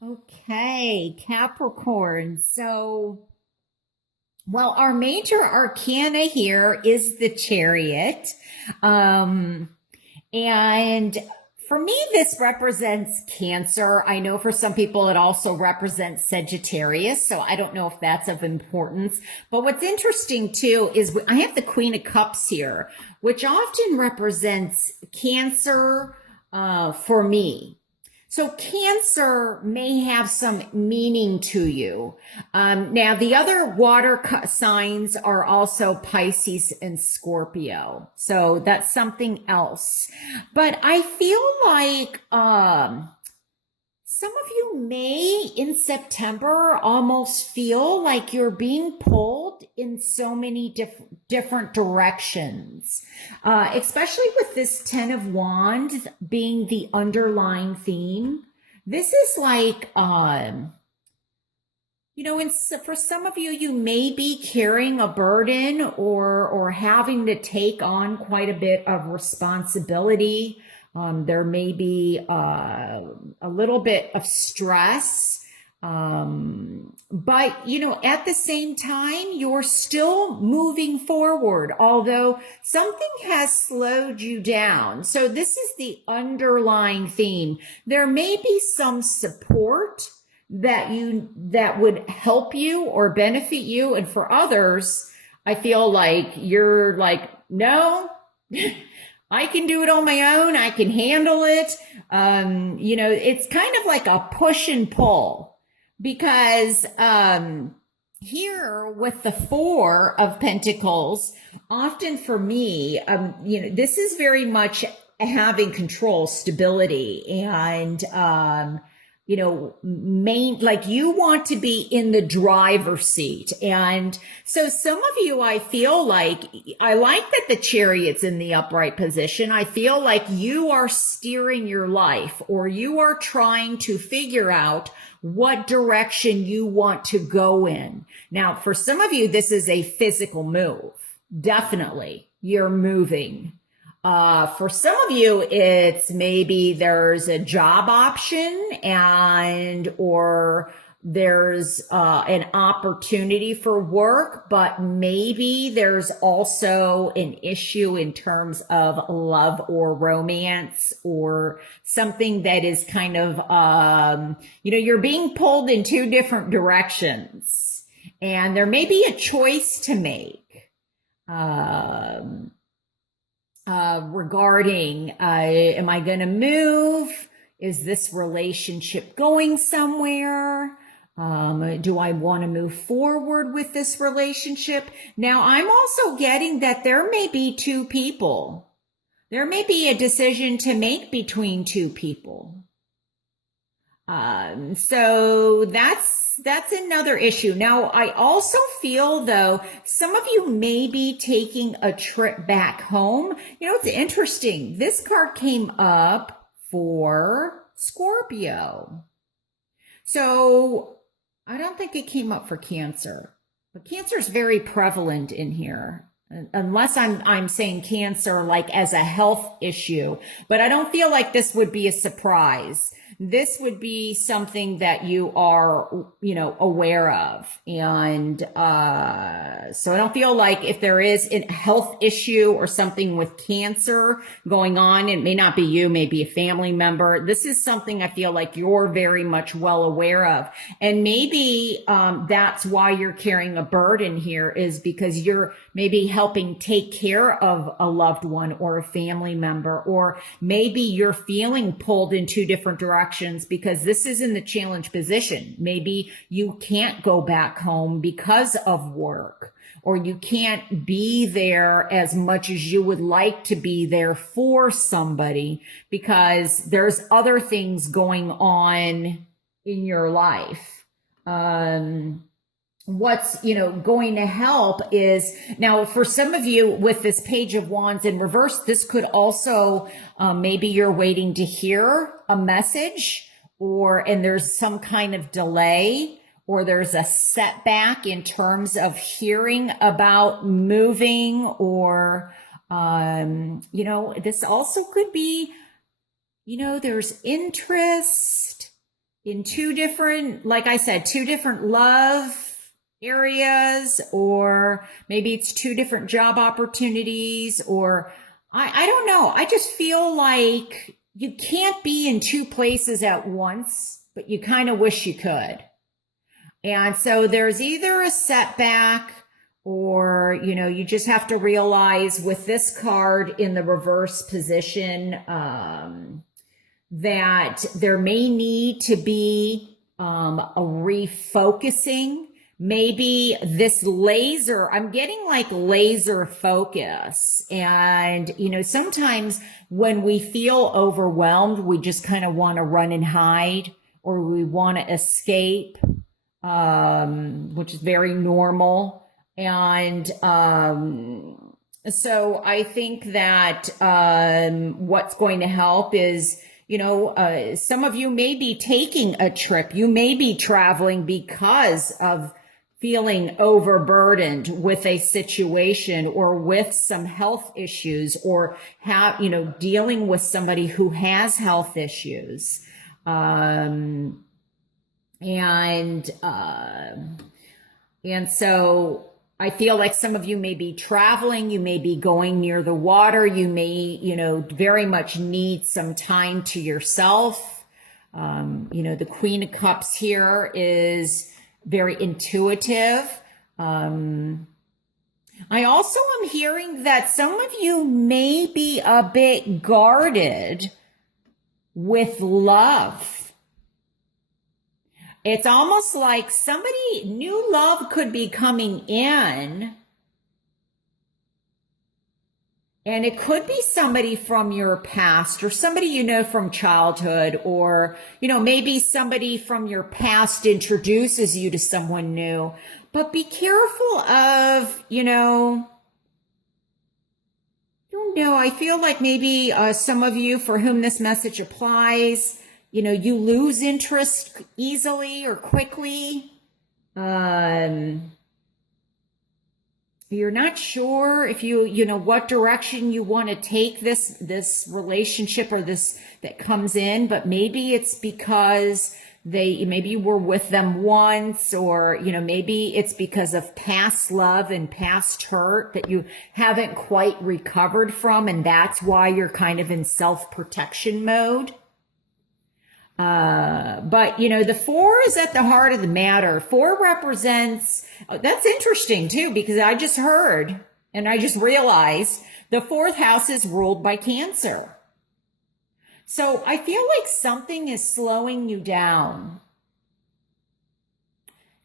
Okay, Capricorn. Well, our major arcana here is the Chariot. Um, and for me, this represents Cancer. I know for some people it also represents Sagittarius, so I don't know if that's of importance. But what's interesting too is I have the Queen of Cups here, which often represents Cancer for me. So Cancer may have some meaning to you. Now, the other signs are also Pisces and Scorpio. So that's something else. But I feel like some of you may in September almost feel like you're being pulled in so many different directions, especially with this 10 of Wands being the underlying theme. This is like, for some of you, you may be carrying a burden or having to take on quite a bit of responsibility. There may be a little bit of stress. But at the same time, you're still moving forward, although something has slowed you down. So this is the underlying theme. There may be some support that would help you or benefit you. And for others, I feel like you're like, no, I can do it on my own. I can handle it. It's kind of like a push and pull because, here with the Four of Pentacles, often for me, this is very much having control, stability, and, like you want to be in the driver's seat. And so some of you, I feel like, I like that the Chariot's in the upright position. I feel like you are steering your life, or you are trying to figure out what direction you want to go in. Now, for some of you, this is a physical move. Definitely, you're moving. For some of you, it's maybe there's a job option or there's an opportunity for work, but maybe there's also an issue in terms of love or romance or something that is kind of, you're being pulled in two different directions and there may be a choice to make. Regarding, am I going to move? Is this relationship going somewhere? Do I want to move forward with this relationship? Now, I'm also getting that there may be two people. There may be a decision to make between two people. So that's another issue. Now, I also feel though, some of you may be taking a trip back home. It's interesting. This card came up for Scorpio. So I don't think it came up for Cancer, but Cancer is very prevalent in here. Unless I'm saying Cancer like as a health issue, but I don't feel like this would be a surprise. This would be something that you are, aware of. And, so I don't feel like if there is a health issue or something with Cancer going on, it may not be you, maybe a family member. This is something I feel like you're very much well aware of. And maybe, that's why you're carrying a burden here, is because you're maybe helping take care of a loved one or a family member, or maybe you're feeling pulled in two different directions because this is in the challenge position. Maybe you can't go back home because of work, or you can't be there as much as you would like to be there for somebody because there's other things going on in your life. What's going to help is, now for some of you with this Page of Wands in reverse, this could also maybe you're waiting to hear a message, and there's some kind of delay, or there's a setback in terms of hearing about moving, or this also could be, there's interest in two different, like I said, two different love areas, or maybe it's two different job opportunities, or I don't know. I just feel like you can't be in two places at once, but you kind of wish you could. And so there's either a setback, or, you just have to realize with this card in the reverse position, that there may need to be a refocusing. Maybe this laser, I'm getting like laser focus. And, sometimes when we feel overwhelmed, we just kind of want to run and hide, or we want to escape, which is very normal. And so I think that what's going to help is, some of you may be taking a trip. You may be traveling because of feeling overburdened with a situation, or with some health issues, or dealing with somebody who has health issues. And so I feel like some of you may be traveling, you may be going near the water, you may, very much need some time to yourself. The Queen of Cups here is very intuitive. I also am hearing that some of you may be a bit guarded with love. It's almost like new love could be coming in, and it could be somebody from your past, or somebody from childhood, or maybe somebody from your past introduces you to someone new. But be careful of, I don't know, I feel like maybe some of you for whom this message applies, you lose interest easily or quickly. You're not sure if what direction you want to take this relationship, or this that comes in, but maybe it's because maybe you were with them once, or, maybe it's because of past love and past hurt that you haven't quite recovered from. And that's why you're kind of in self-protection mode. But the 4 is at the heart of the matter. 4 represents, that's interesting too, because I just heard and I just realized the 4th house is ruled by Cancer. So I feel like something is slowing you down.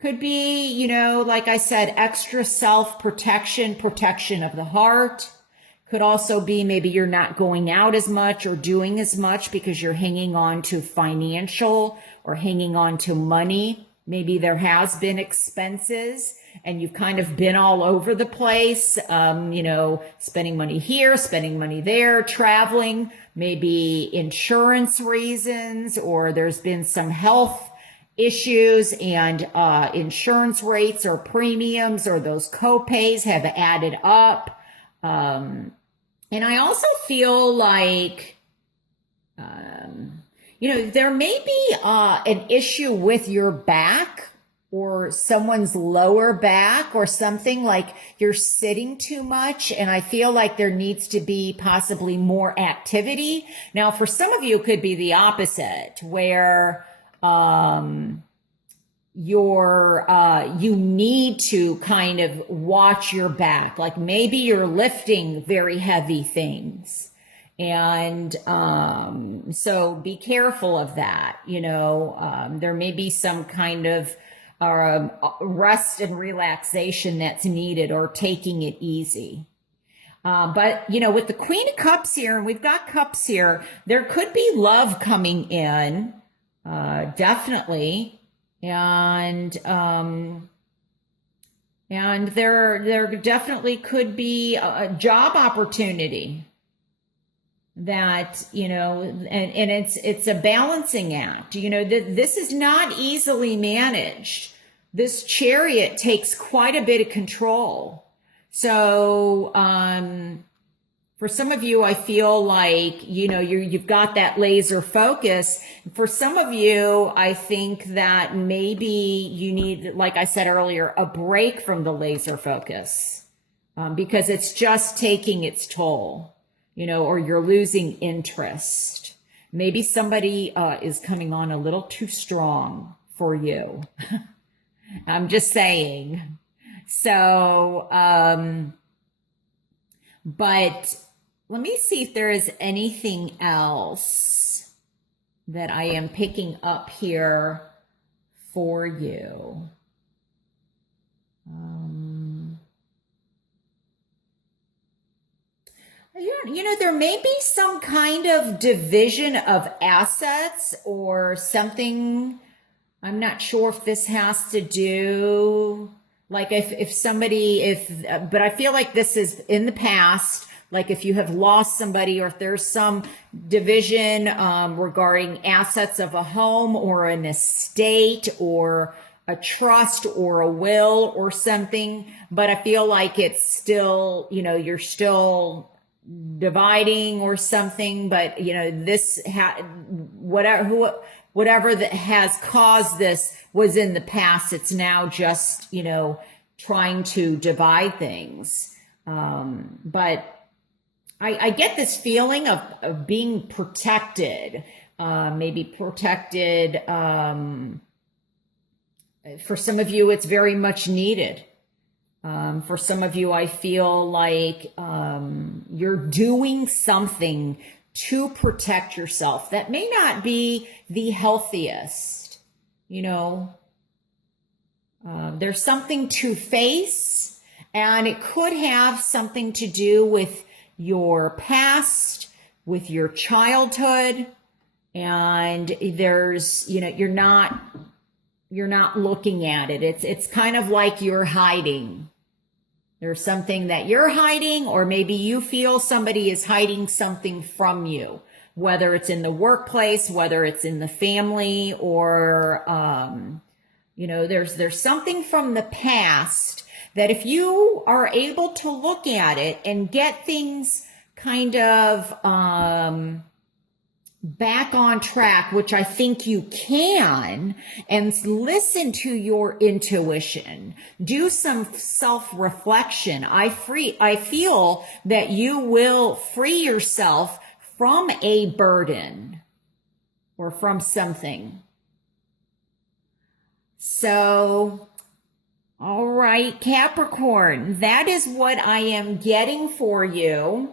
Could be, like I said, extra self-protection, protection of the heart. Could also be maybe you're not going out as much or doing as much because you're hanging on to financial, or hanging on to money. Maybe there has been expenses and you've kind of been all over the place, spending money here, spending money there, traveling, maybe insurance reasons, or there's been some health issues, and insurance rates or premiums or those co-pays have added up. And I also feel like, there may be an issue with your back, or someone's lower back, or something like you're sitting too much. And I feel like there needs to be possibly more activity. Now, for some of you, it could be the opposite, where you need to kind of watch your back. Like maybe you're lifting very heavy things. And so be careful of that. There may be some kind of rest and relaxation that's needed, or taking it easy. But with the Queen of Cups here, and we've got Cups here, there could be love coming in, definitely. And there definitely could be a job opportunity that, and it's a balancing act. This is not easily managed. This Chariot takes quite a bit of control. So, For some of you, I feel like, you've got that laser focus. For some of you, I think that maybe you need, like I said earlier, a break from the laser focus, because it's just taking its toll, or you're losing interest. Maybe somebody is coming on a little too strong for you. I'm just saying. So, but let me see if there is anything else that I am picking up here for you. There may be some kind of division of assets or something. I'm not sure if this has to do, like if somebody, but I feel like this is in the past. Like if you have lost somebody, or if there's some division regarding assets of a home or an estate or a trust or a will or something. But I feel like it's still, you're still dividing or something. But this whatever that has caused this was in the past. It's now just trying to divide things. But I get this feeling of being protected, maybe protected. For some of you, it's very much needed. For some of you, I feel like you're doing something to protect yourself that may not be the healthiest. There's something to face, and it could have something to do with your past, with your childhood, and there's, you're not looking at it. It's kind of like you're hiding. There's something that you're hiding, or maybe you feel somebody is hiding something from you, whether it's in the workplace, whether it's in the family, or, there's something from the past that if you are able to look at it and get things kind of back on track, which I think you can, and listen to your intuition, do some self-reflection, I feel that you will free yourself from a burden or from something. So, all right, Capricorn, that is what I am getting for you.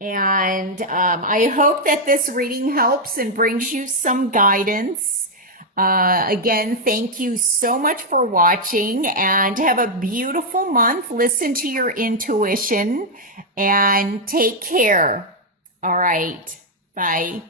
And I hope that this reading helps and brings you some guidance. Again, thank you so much for watching, and have a beautiful month. Listen to your intuition and take care. All right. Bye.